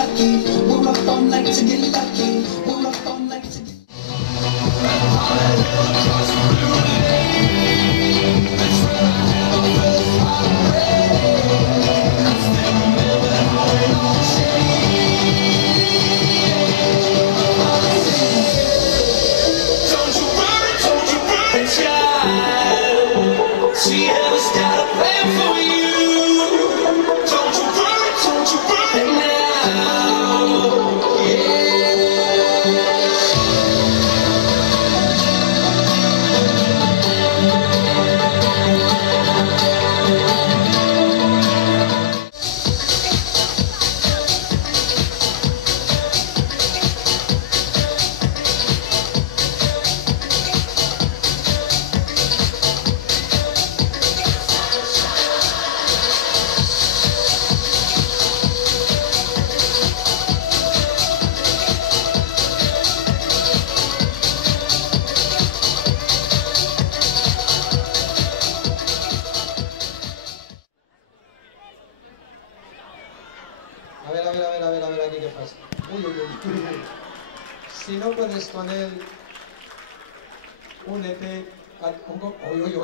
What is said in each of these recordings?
lucky. We're up all night to get lucky. We're up all night to get She has got a plan for you. Don't you worry now. A ver, aquí qué pasa. Uy. Si no puedes con él, únete a Uy.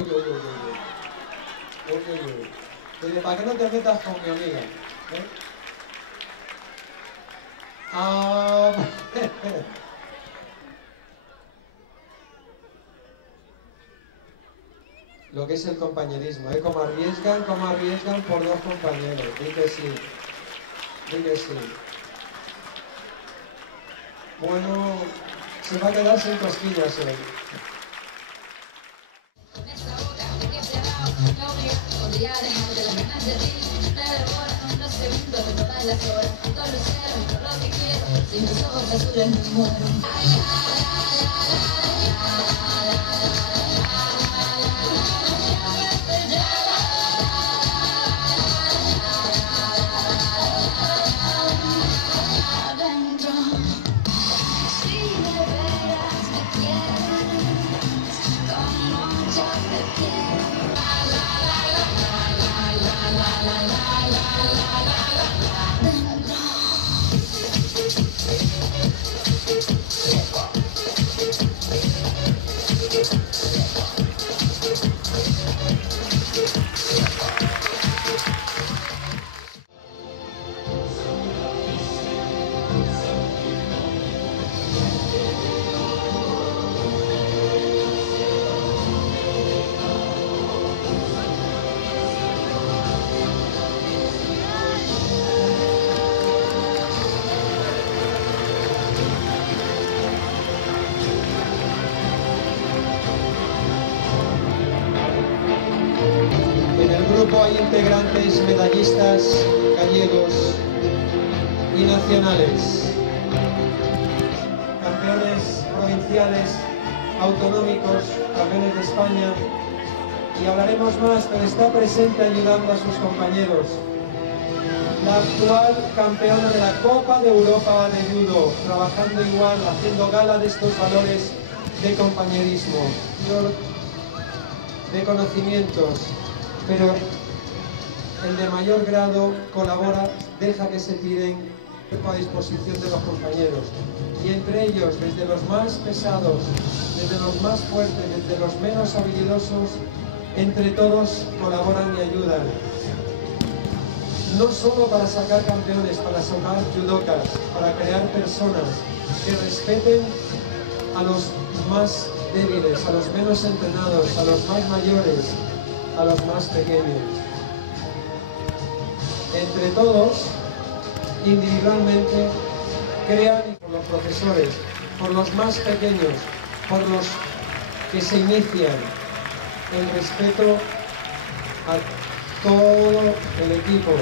Oye, ¿para qué no te metas con mi amiga? Ah, lo que es el compañerismo, ¿eh? Como arriesgan por dos compañeros. Di que sí. Bueno, se va a quedar sin cosquillas hoy. Hay integrantes medallistas gallegos y nacionales, campeones provinciales, autonómicos, campeones de España, y hablaremos más, pero está presente ayudando a sus compañeros. La actual campeona de la Copa de Europa de Judo, trabajando igual, haciendo gala de estos valores de compañerismo, de conocimientos, pero el de mayor grado colabora, deja que se tiren a disposición de los compañeros. Y entre ellos, desde los más pesados, desde los más fuertes, desde los menos habilidosos, entre todos colaboran y ayudan. No solo para sacar campeones, para sacar judokas, para crear personas que respeten a los más débiles, a los menos entrenados, a los más mayores, a los más pequeños. Entre todos, individualmente, crean, y por los profesores, por los más pequeños, por los que se inician, el respeto a todo el equipo.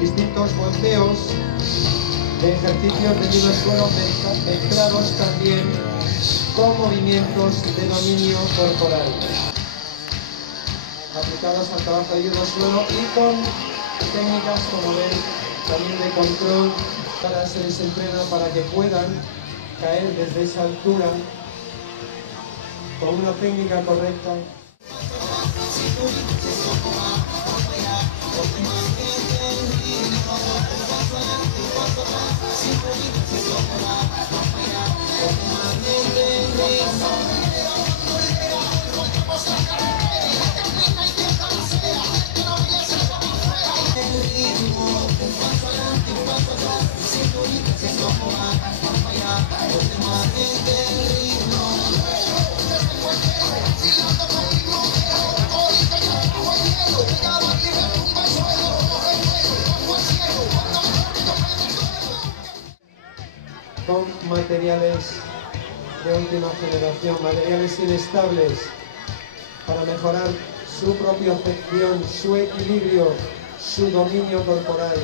distintos volteos de ejercicios de yudo suelo mezclados también con movimientos de dominio corporal, aplicados al trabajo de yudo suelo y con técnicas, como ven, también de control. Para se les entrena para que puedan caer desde esa altura con una técnica correcta. Con materiales de última generación, materiales inestables, para mejorar su propiocepción, su equilibrio, su dominio corporal.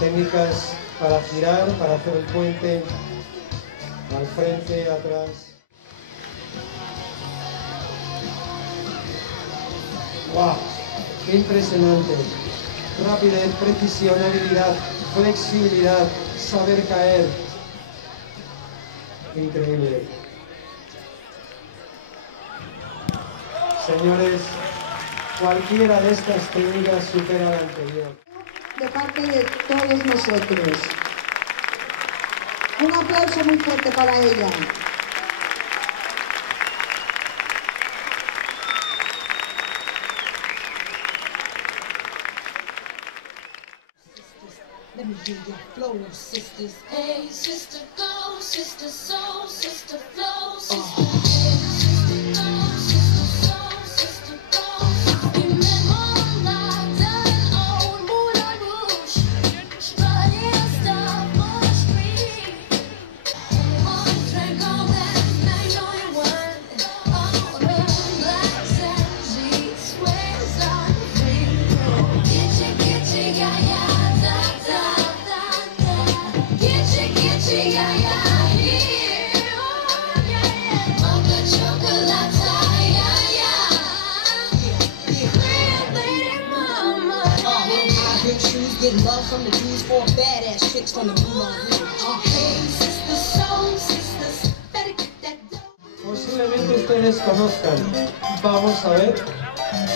Técnicas para girar, para hacer el puente al frente, atrás. ¡Wow! Impresionante. Rapidez, precisión, habilidad, flexibilidad, saber caer. Increíble. Señores, cualquiera de estas técnicas supera la anterior. De parte de todos nosotros. Un aplauso muy fuerte para ella. Let me hear your flow, sisters. Hey, sister, go, sister, soul, sister, flow, sister. Hey, sister, go, sister, soul, sister, go. Remember London, old Moulin Rouge, strutting stuff on the street. One drink on that magnolia one, all her blacks and jeans, swears on free. Gitchy, yeah, yeah. Get love from the dudes, 4 badass chicks from the Moulin Rouge. Hey, sisters, soul sisters, better get that dough. Posiblemente ustedes conozcan. Vamos a ver,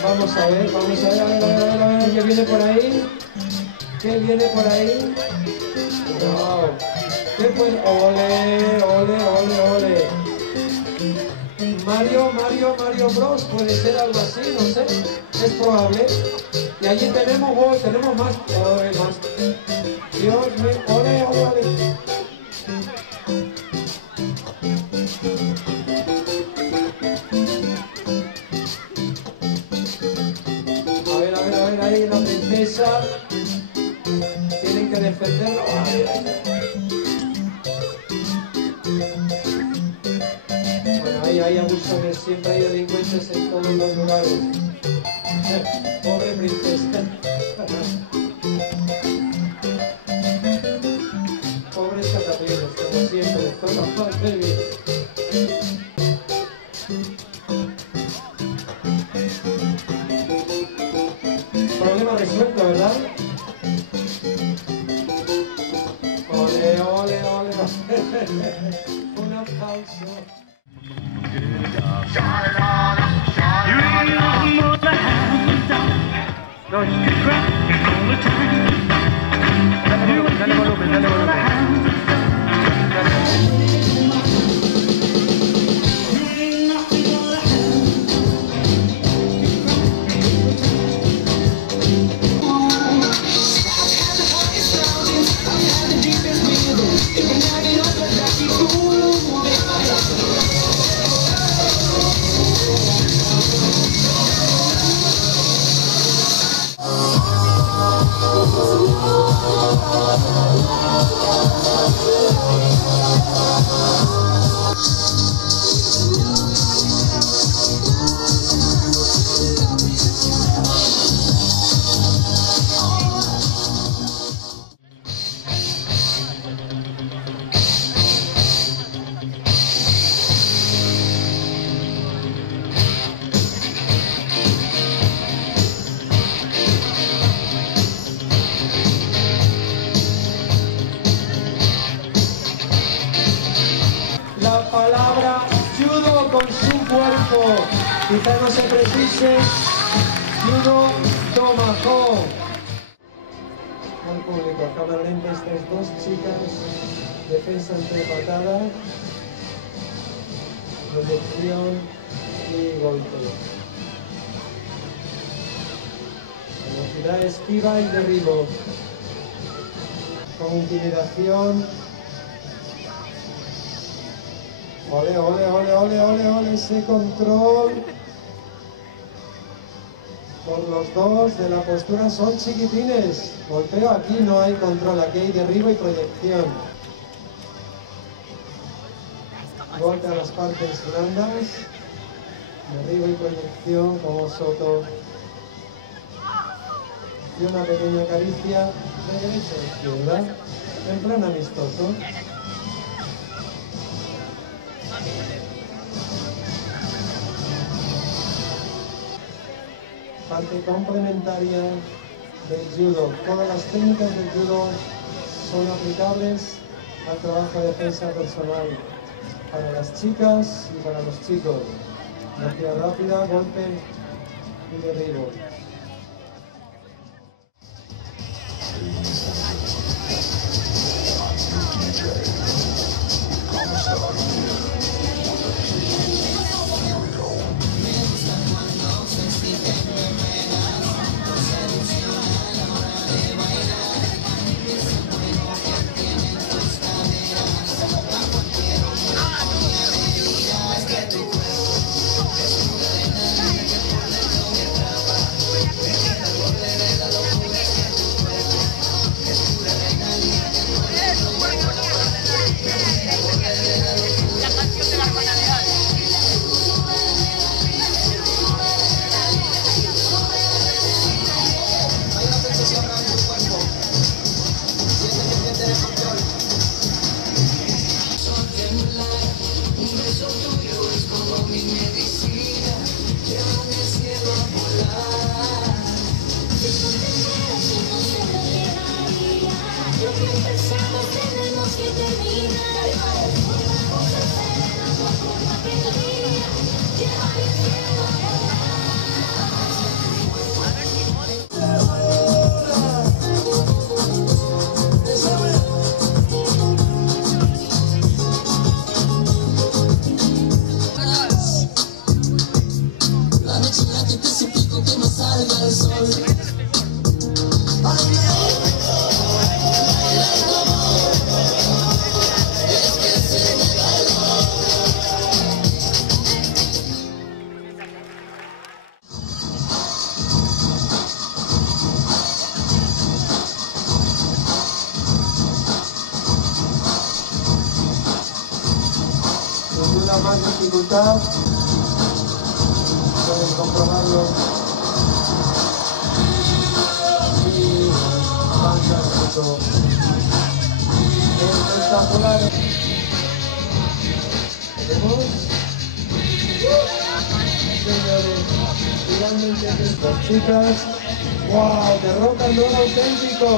vamos a ver, vamos a ver, a ver, ¿qué viene por ahí? ¿Qué viene por ahí? ¡Wow! ¿Qué puede? ¡Ole, ole, ole, ole! Mario Bros, puede ser algo así, no sé, es probable. Y allí tenemos, oh, tenemos más, ole, más. Dios mío, ole, ole, ole. A ver, ahí la princesa. Tienen que defenderlo. Bueno, ahí hay abusones, siempre hay delincuentes en todos los lugares. Pobre princesa. Pobres cataplines, como siempre, todo parte bien. Problema resuelto, ¿verdad? Ole, ole, ole. Un aplauso. Dale volumen, dale volumen. Oh, con su cuerpo. Quizá no se precise judo tomahawk. Al público, a cámara lenta, estas dos chicas, defensa entre patada, proyección y golpe. Velocidad, esquiva y derribo. Con intimidación. Ole, ole, ole, ole, ole, ole, ese control. Por los dos de la postura son chiquitines. Golpeo, aquí no hay control, aquí hay derribo y proyección. Golpe a las partes blandas. Derribo y proyección como Soto. Y una pequeña caricia de derecha a izquierda. En plan amistoso. Parte complementaria del judo. Todas las técnicas del judo son aplicables al trabajo de defensa personal para las chicas y para los chicos. Velocidad rápida, golpe y derribo. Más dificultad, pueden comprobarlo y fantástico, espectacular. ¿Vemos? Señores, finalmente estas chicas, wow, derrotan de un auténtico,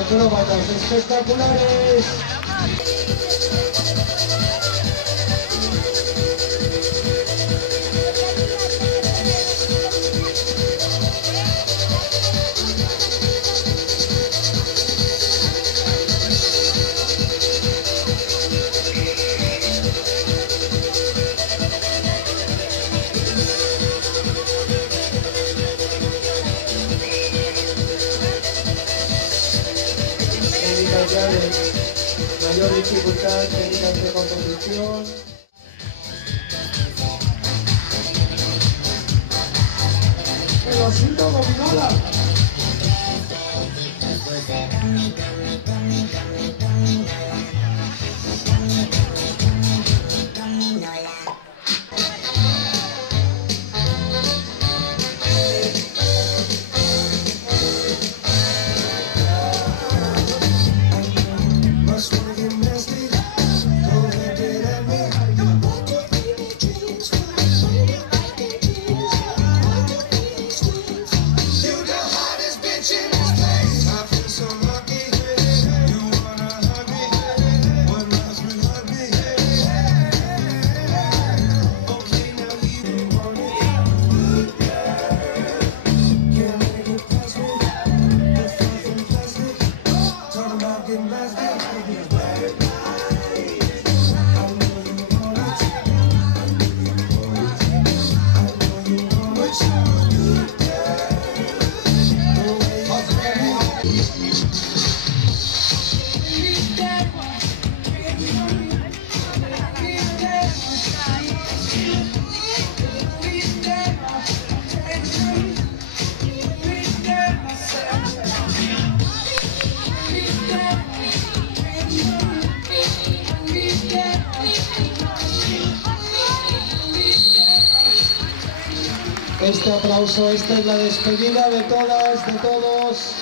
acróbatas espectaculares. De mayor dificultad, técnicas de composición. Pero así no gominola. este aplauso. Esta es la despedida de todas, de todos.